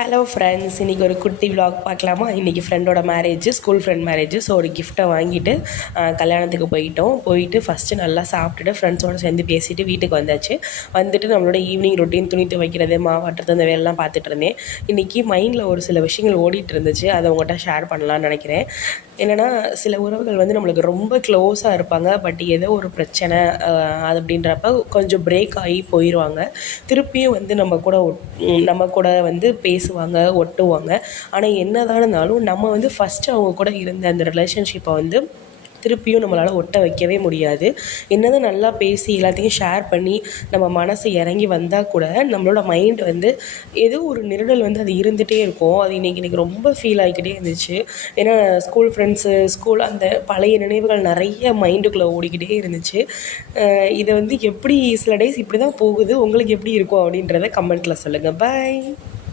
Hello friends, இன்றைக்கி ஒரு குட்டி விலாக் பார்க்கலாமா? இன்றைக்கி ஃப்ரெண்டோட marriage, school friend marriage. So ஒரு கிஃப்ட்டை வாங்கிட்டு கல்யாணத்துக்கு போயிட்டு ஃபஸ்ட்டு நல்லா சாப்பிட்டுட்டு ஃப்ரெண்ட்ஸோடு சேர்ந்து பேசிவிட்டு வீட்டுக்கு வந்தாச்சு. வந்துட்டு நம்மளோட ஈவினிங் ரொட்டீன், துணி துவைக்கிறது, மாவாட்டுறது, அந்த வேலைலாம் பார்த்துட்டு இருந்தேன். இன்றைக்கி மைண்டில் ஒரு சில விஷயங்கள் ஓடிட்டு இருந்துச்சு. அதை உங்கள்கிட்ட ஷேர் பண்ணலான்னு நினைக்கிறேன். என்னென்னா, சில உறவுகள் வந்து நம்மளுக்கு ரொம்ப க்ளோஸாக இருப்பாங்க. பட் ஏதோ ஒரு பிரச்சனை அது அப்படின்றப்ப கொஞ்சம் பிரேக் ஆகி போயிடுவாங்க. திருப்பியும் வந்து நம்ம கூட வந்து பேசுவாங்க, ஒட்டுவாங்க. ஆனால் என்னதான் இருந்தாலும் நம்ம வந்து ஃபஸ்ட்டு அவங்க கூட இருந்த அந்த ரிலேஷன்ஷிப்பை வந்து திருப்பியும் நம்மளால் ஒட்ட வைக்கவே முடியாது. என்னதான் நல்லா பேசி எல்லாத்தையும் ஷேர் பண்ணி நம்ம மனசு இறங்கி வந்தால் கூட நம்மளோட மைண்ட் வந்து ஏதோ ஒரு நிருடல் வந்து அது இருந்துகிட்டே இருக்கும். அது எனக்கு ரொம்ப ஃபீல் ஆகிக்கிட்டே இருந்துச்சு. ஏன்னா ஸ்கூல் ஃப்ரெண்ட்ஸு, ஸ்கூல் அந்த பழைய நினைவுகள் நிறைய மைண்டுக்குள்ளே ஓடிக்கிட்டே இருந்துச்சு. இதை வந்து எப்படி சில டேஸ் இப்படி தான் போகுது, உங்களுக்கு எப்படி இருக்கும் அப்படின்றத கமெண்ட்டில் சொல்லுங்கள். பாய்.